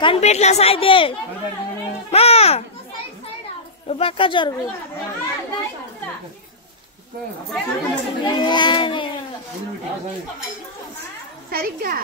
కనిపెట్ల సాయిదే మా పక్క జరుగు సరిగ్గా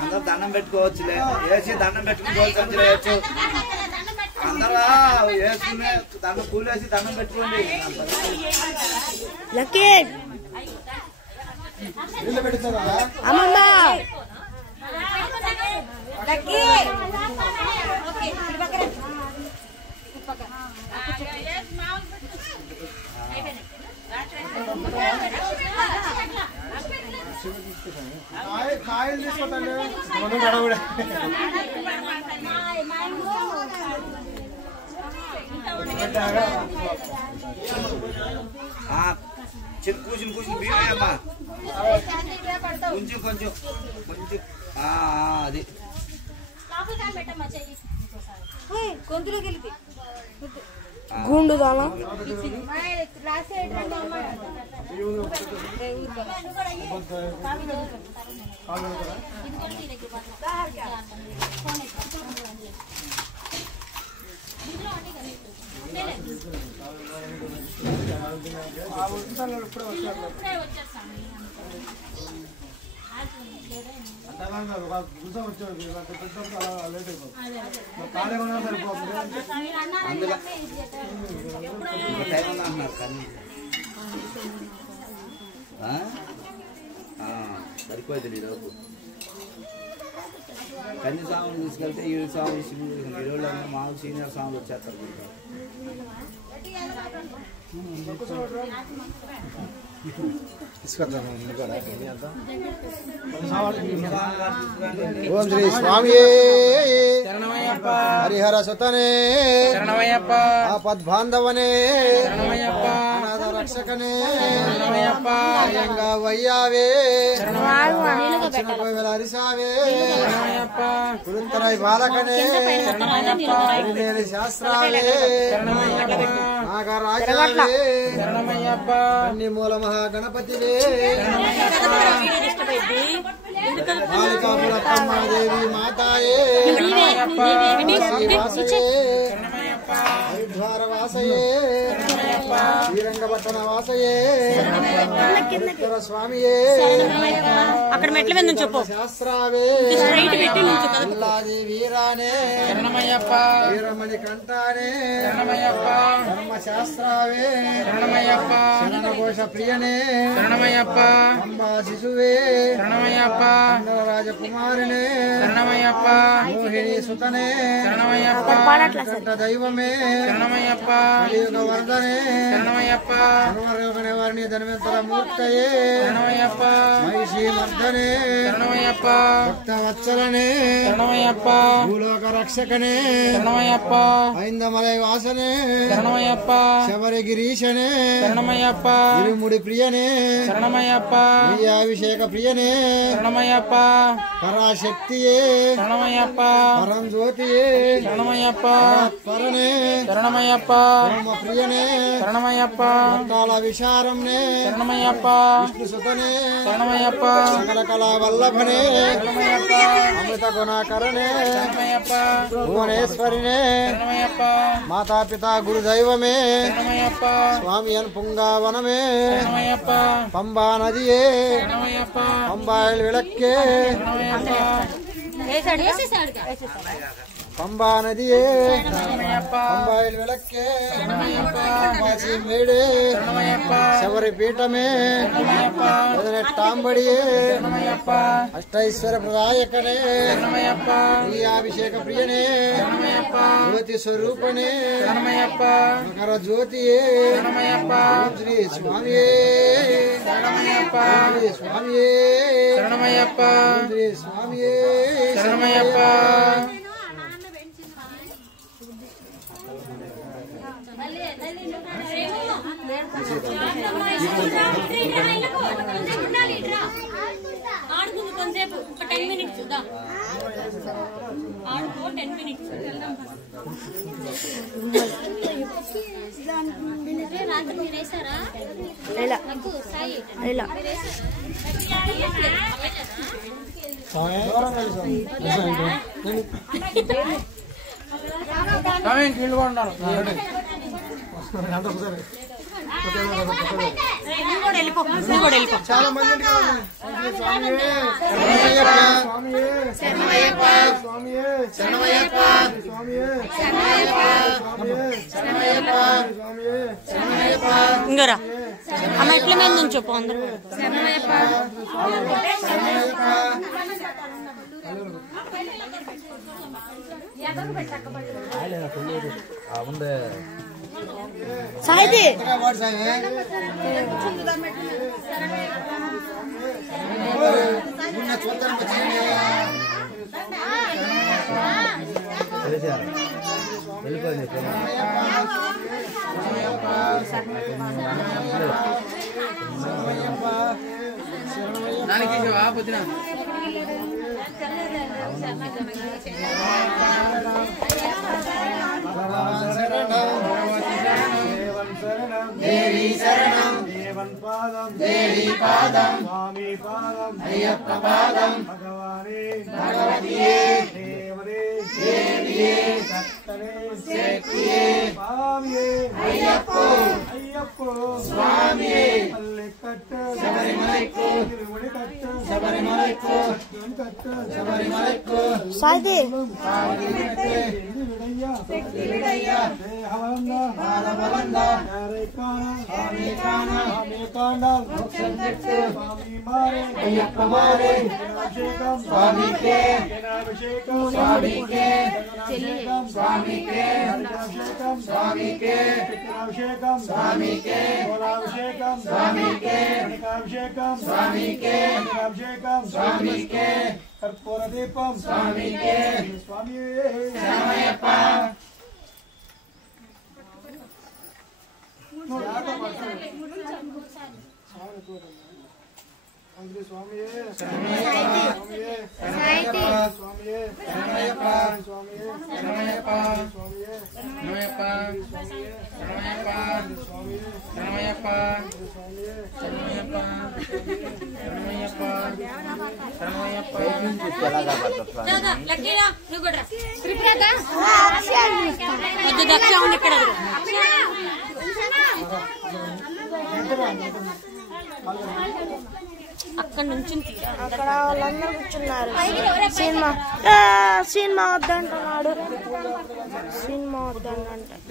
అందరూ దండం పెట్టుకోవచ్చులే వేసి దండం పెట్టుకోవచ్చు అందరూ వేసుకునే దండం పూలు వేసి దండం పెట్టుకోండి కాయలు తీసుకోండి కొంచెం కొంచెం బియ్యమా కొంచెం కొంచెం కొంచెం అది గుండు దానా సరిపోయింది ఈరోజు కన్ని సాంగ్ తీసుకెళ్తే ఈ సాంగ్ ఈరోజు మాకు సీనియర్ సాంగ్ వచ్చేస్తారు ఓం శ్రీ స్వామి హరిహర సుతనే ఆపద్బాంధవనే అనాథ రక్షకనే వయ్యావే హరిసావే కురుంతరై బాలకనే శాస్త్రాలే నాగరాజావే మూల మహాగణపతివే దేవి మాతాయే హరిద్వార వాసయే శ్రీరంగపట్టణ వాసయే స్వామియే అక్కడ మెట్ల మీద నుంచి చెప్పు శాస్త్రావే అల్లాది వీరానే వీరమణి కంఠానే ధర్మశాస్త్రావే శరణఘోష ప్రియనే అంబా శిశువే రాజకుమారినే మోహిని సుతనే దైవమే కలియుగ వర్ధనే వారిని ధనవంతర మూర్తయే మహిషి మర్దనే భక్తవత్సలనే భూలోక రక్షకనే ఐందమలై వాసనే శబరిగిరీశనే ఇరుముడి ప్రియనే అభిషేక ప్రియనే పరాశక్తియే శరణమయ్యప్ప పరంజ్యోతియే శరణమయ్యప్ప పరనే శరణమయ్యప్ప ప్రియనే శరణమయ్యప్ప పట్టాల విశారంనే శరణమయ్యప్ప విష్ణుసుతనే శరణమయ్యప్ప సకల కళా వల్లభనే శరణమయ్యప్ప అమృత గుణాకరణే శరణమయ్యప్ప భువనేశ్వరినే శరణమయ్యప్ప మాతాపిత గురుదైవమే శరణమయ్యప్ప స్వామి అన్ పుంగావనమే శరణమయ్యప్ప పంబా నదియే శరణమయ్యప్ప పంబాయిల్ విளக்கே పంబా నదియే పంబాయిల్ విளக்கே పంబాసి మేడే శబరి పీఠమే పదినెట్టాంబడియే అష్టైశ్వర ప్రదాయకనే ప్రియాభిషేక ప్రియనే జ్యోతి స్వరూపనే మకర జ్యోతియే శ్రీ స్వామియే శ్రీ స్వామియే శరణమయ్యప్ప శ్రీ స్వామియే శరణమయ్యప్ప ఆడుకుంది కొంతసేపు ఒక 10 minutes చూద్దాం ఆడుకో 10 minutes రాత్రి మీరు వేసారా కీళ్ళు కొంటారు చాలా మంది ఇంగరా ఆ మెట్ల మీద నుంచి చెప్పు అందరూ సాయిది దానికి పొద్దున దేవి శరణం దేవన్ పాదం దేవి పాదం స్వామి పాదం అయ్యప్ప పాదం భగవానే భగవతియే దేవరే దేవియే సత్తనే శక్తియే స్వామియే అయ్యప్పో అయ్యప్పో స్వామియే పల్లెకట్టు శబరిమలైకు తిరుముడికట్టు శబరిమలైకు కట్టు శబరిమలైకు సాయిది కర్పూర దీపం స్వామికే స్వామి శరణమయ్యప్ప స్వామియే స్వామియే స్వామియే స్వామియే శరణమయ్యప్ప స్వామియే శరణమయ్యప్ప స్వామియే శరణమయ్యప్ప శరణమయ్యప్ప శరణమయ్యప్ప శరణమయ్యప్ప శరణమయ్యప్ప లక్కీరా నువ్వు కూడా కొద్ది దక్ష ఉంది ఇక్కడ అక్కడ నుంచి అక్కడ వాళ్ళందరూ కూర్చున్నారు సినిమా వద్దంటున్నాడు సినిమా వద్దంటే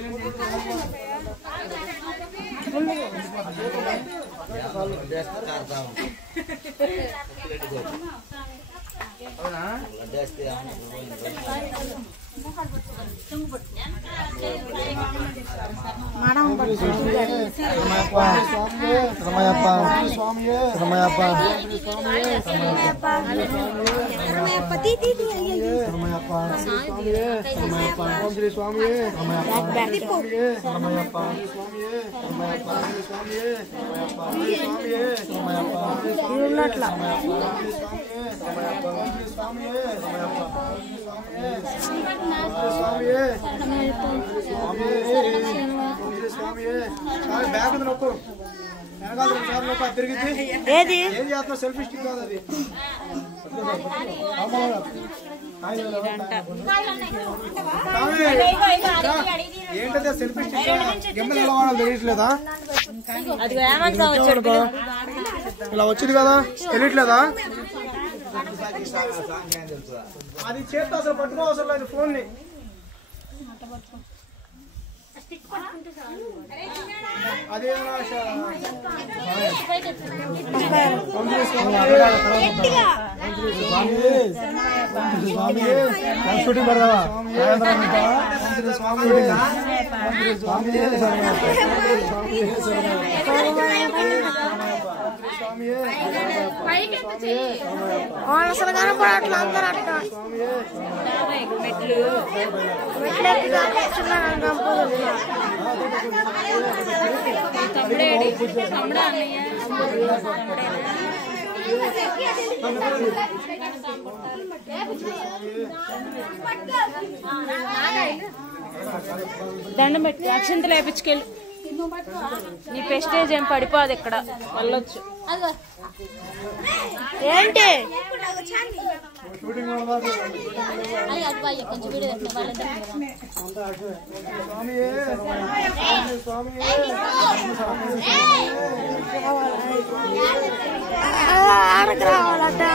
ఏది సెల్ఫీ స్టిక్ కాదు అది ఏంటంటే సెల్ఫీ స్టిక్ గిమ్మలు ఎలా వాడాలి తెలియట్లేదా? ఇలా వచ్చింది కదా తెలియట్లేదా? అది చేస్తే అసలు పట్టుకో అవసరం లేదు ఫోన్ ని. అదే షూటింగ్ పెడదావా? అసలు కనపడట్లా అందరూ అట్లా దండం పెట్టి అక్షంతలు వేపించుకెళ్ళి నీ పెస్టేజ్ ఏం పడిపోదు ఇక్కడ వెళ్ళొచ్చు. ఏంటి ఆడకు రావాలంటే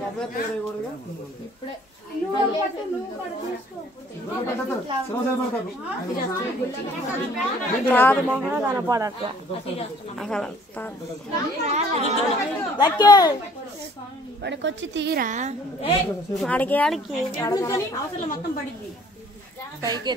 డబ్బులు పెట్టి కాదు మొహం కనపడట్లా అసలు వాడికొచ్చి తీరా ఆడికి ఆడికి అవసరం మొత్తం పడింది పైకి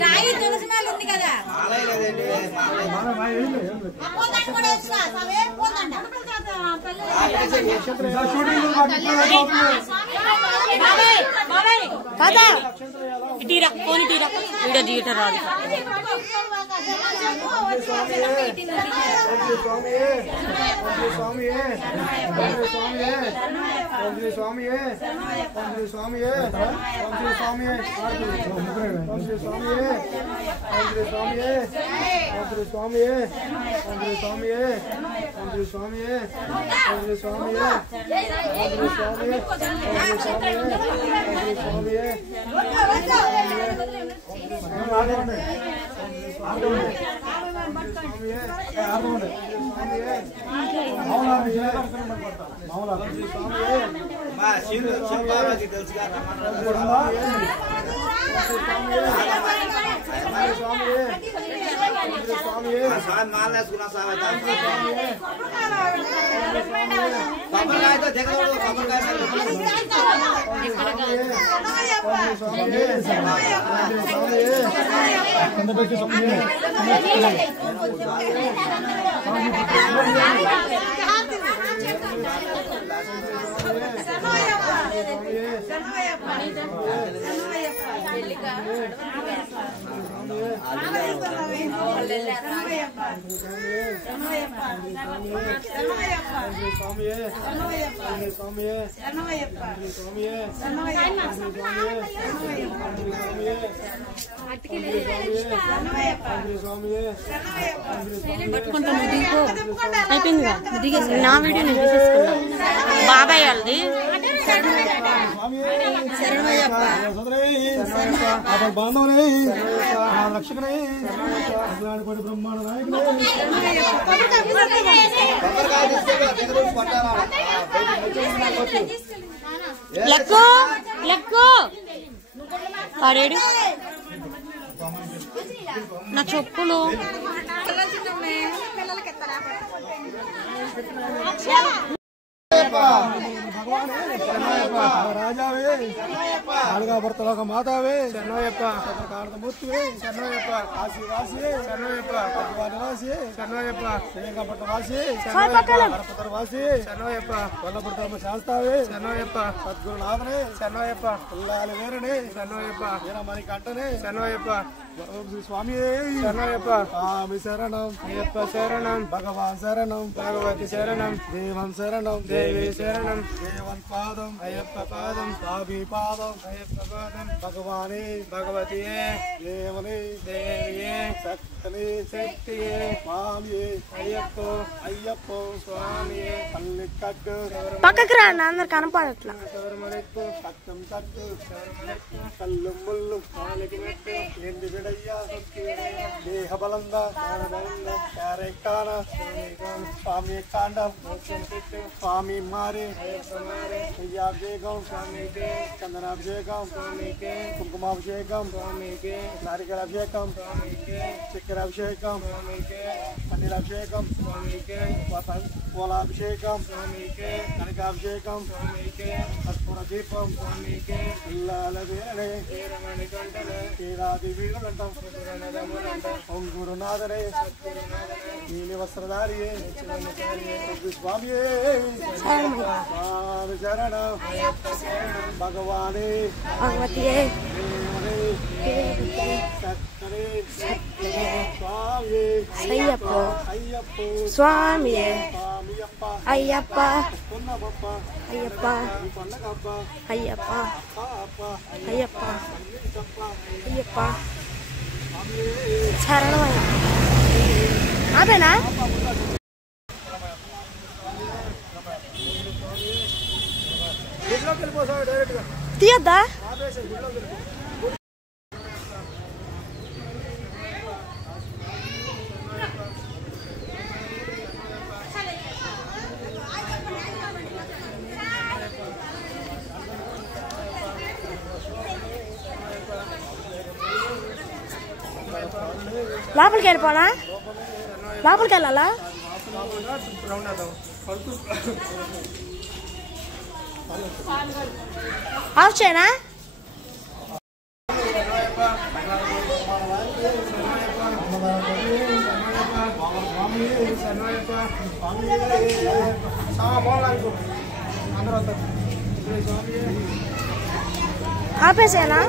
రాయి తులసిమాల ఉంది కదా టీరా పోనీ టీరా వీడియో థియేటర్ రాదు సార్ మాల వేసుకున్నా సార్ కొబ్బరికాయతో దిగదు అయిపోయింది నా వీడియో నేను తీసేసుకున్నా బాబాయ్ వాళ్ళది బాంధవనే రక్షకనే బ్రహ్మాండ లెక్కో లెక్కో పడేడు నా చెప్పులు రాజావే అడుగా భర్తలోక మాతావే చెన్నయ్యప్ప కాడమూర్తివే చెన్నయ్యప్ప కాశీవాసియే చెన్నయ్యప్ప పద్వానివాసియే చెన్నయ్యప్ప శ్రీరంగపట్టవాసి గణపతర వాసి చెన్నయ్యప్ప కొల్లపడతమ్మ శాస్తావే చెన్నయ్యప్ప సద్గురునాథనే చెన్నయ్యప్ప పుల్లాలి వేరనే చెన్నయ్యప్ప వీరమణి కంటనే చెన్నయ్యప్ప స్వామి శరణయ్యప్ప స్వామి శరణం అయ్యప్ప శరణం భగవాన్ శరణం భగవతి శరణం దేవం శరణం దేవి శరణం దేవన్ పాదం అయ్యప్ప పాదం స్వామి పాదం అయ్యప్ప పాదం భగవానే భగవతియే దేవనే దేవియే శక్తిని శక్తియే స్వామియే అయ్యప్ప అయ్యప్ప స్వామియే పల్లికట్టు పక్కకు రా అందరు కనపడట్లా కట్టం కట్టు కళ్ళు ముళ్ళు కాలికి పెట్టు ఎండి విడయ్యా దేహ బలంగా కారెక్కాన స్వామి కాండం స్వామి మారి అయ్యాభిషేకం స్వామికి చందనాభిషేకం స్వామికి కుంకుమాభిషేకం స్వామికి నారికలాభిషేకం స్వామికి చక్కెరాభిషేకం స్వామికి పన్నీరాభిషేకం స్వామికి పూలాభిషేకం స్వామికి కనకాభిషేకం స్వామికి కర్పూర దీపం స్వామికి ఇల్లాల వేరే వీరమణి గంటలు తీరాది వీరులంటాం గురునాథనే నీలి వస్త్రధారియే స్వామియే స్వామి శరణం భగవానే భగవతియే అయ్యప్ప స్వామియే అయ్యప్ప అయ్యప్ప అయ్యప్ప అయ్యప్ప అయ్యప్ప శరణమయ్య అదేనా తీయద్దా లోపలికి వెళ్ళిపోనా లోపలికి వెళ్ళాలా ఆఫ్ చేయనా ఆపేసేనా